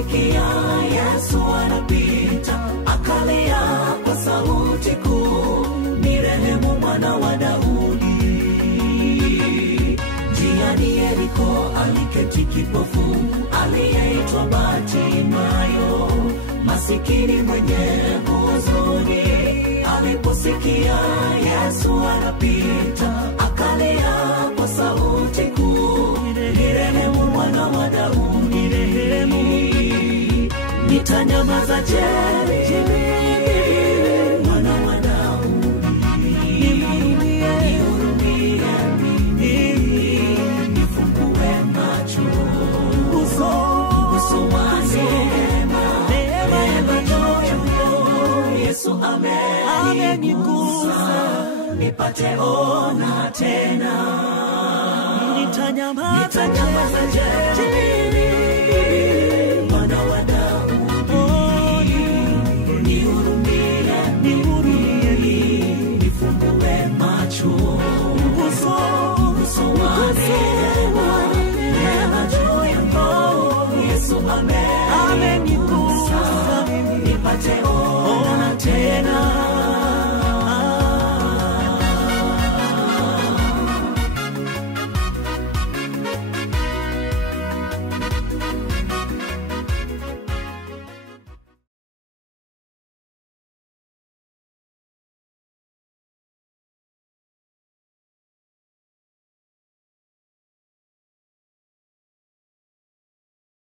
aliposikia Yesu anapita, akalia kwa sauti kuu, "Nirehemu mwana wa Daudi." Njiani Yeriko aliketi kipofu aliyeitwa Bartimayo, masikini mwenye huzuni. Aliposikia Yesu anapita, akalia kwa sauti kuu, "Nirehemu mwana wa Daudi." Nitanyamaza je, mwana wa Daudi? Nihurumie mimi, nifungue macho, uso wa neema juu. Yesu amenigusa, nipate ona tena. Nitanyamaza je,